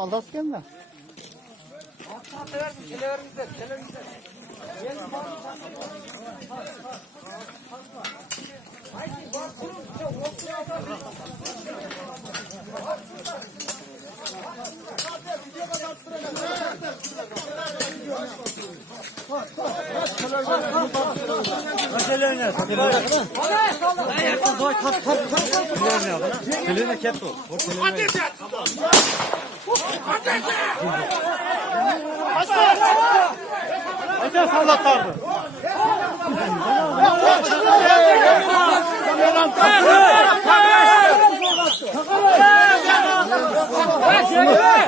aldatken de. Hadi sallatlardı.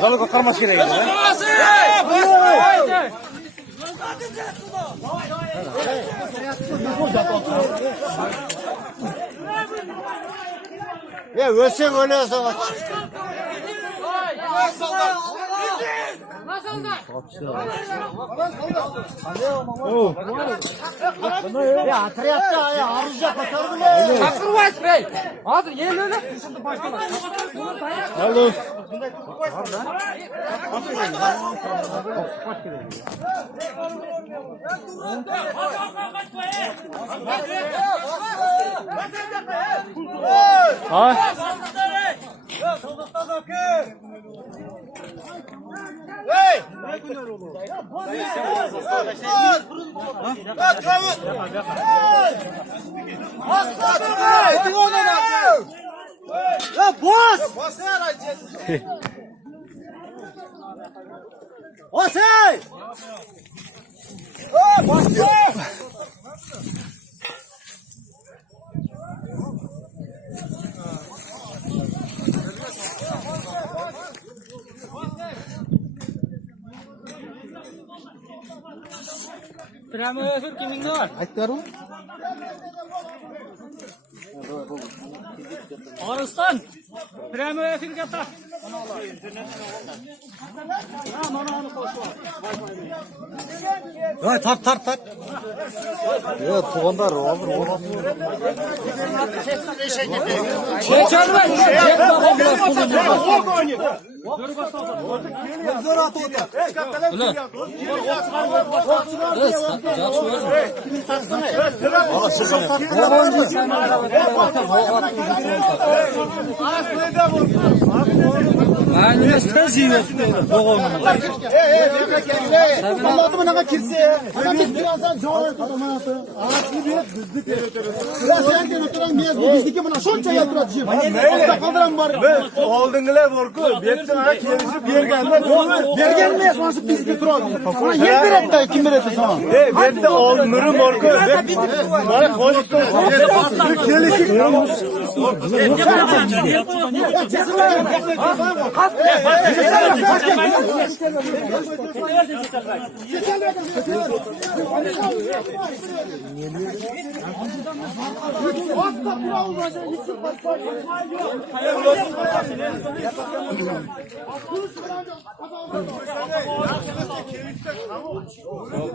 Dalı kokarmaz gerekiyor. Ya ölsek öyle sana. Ya atreyatta ya arıza katar bile. Sakırvayız bey. Hazır yer öyle. Şimdi başlama. Alo. Hay. Hey! Ya boss! Boss! Hey! Oh, boss! Prima öfür kimin var? Aytlarım. Arıstan. Prima öfür katar. Ya tart. Ya tuğanlar olur. Oldunlar borku. Bekle kelişip bergenmez nasıl bizde turadi. Sana yer beretti kim beretti sana? Bekle ol nuru borku. Bana koştu. Kelişip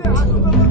Hayır,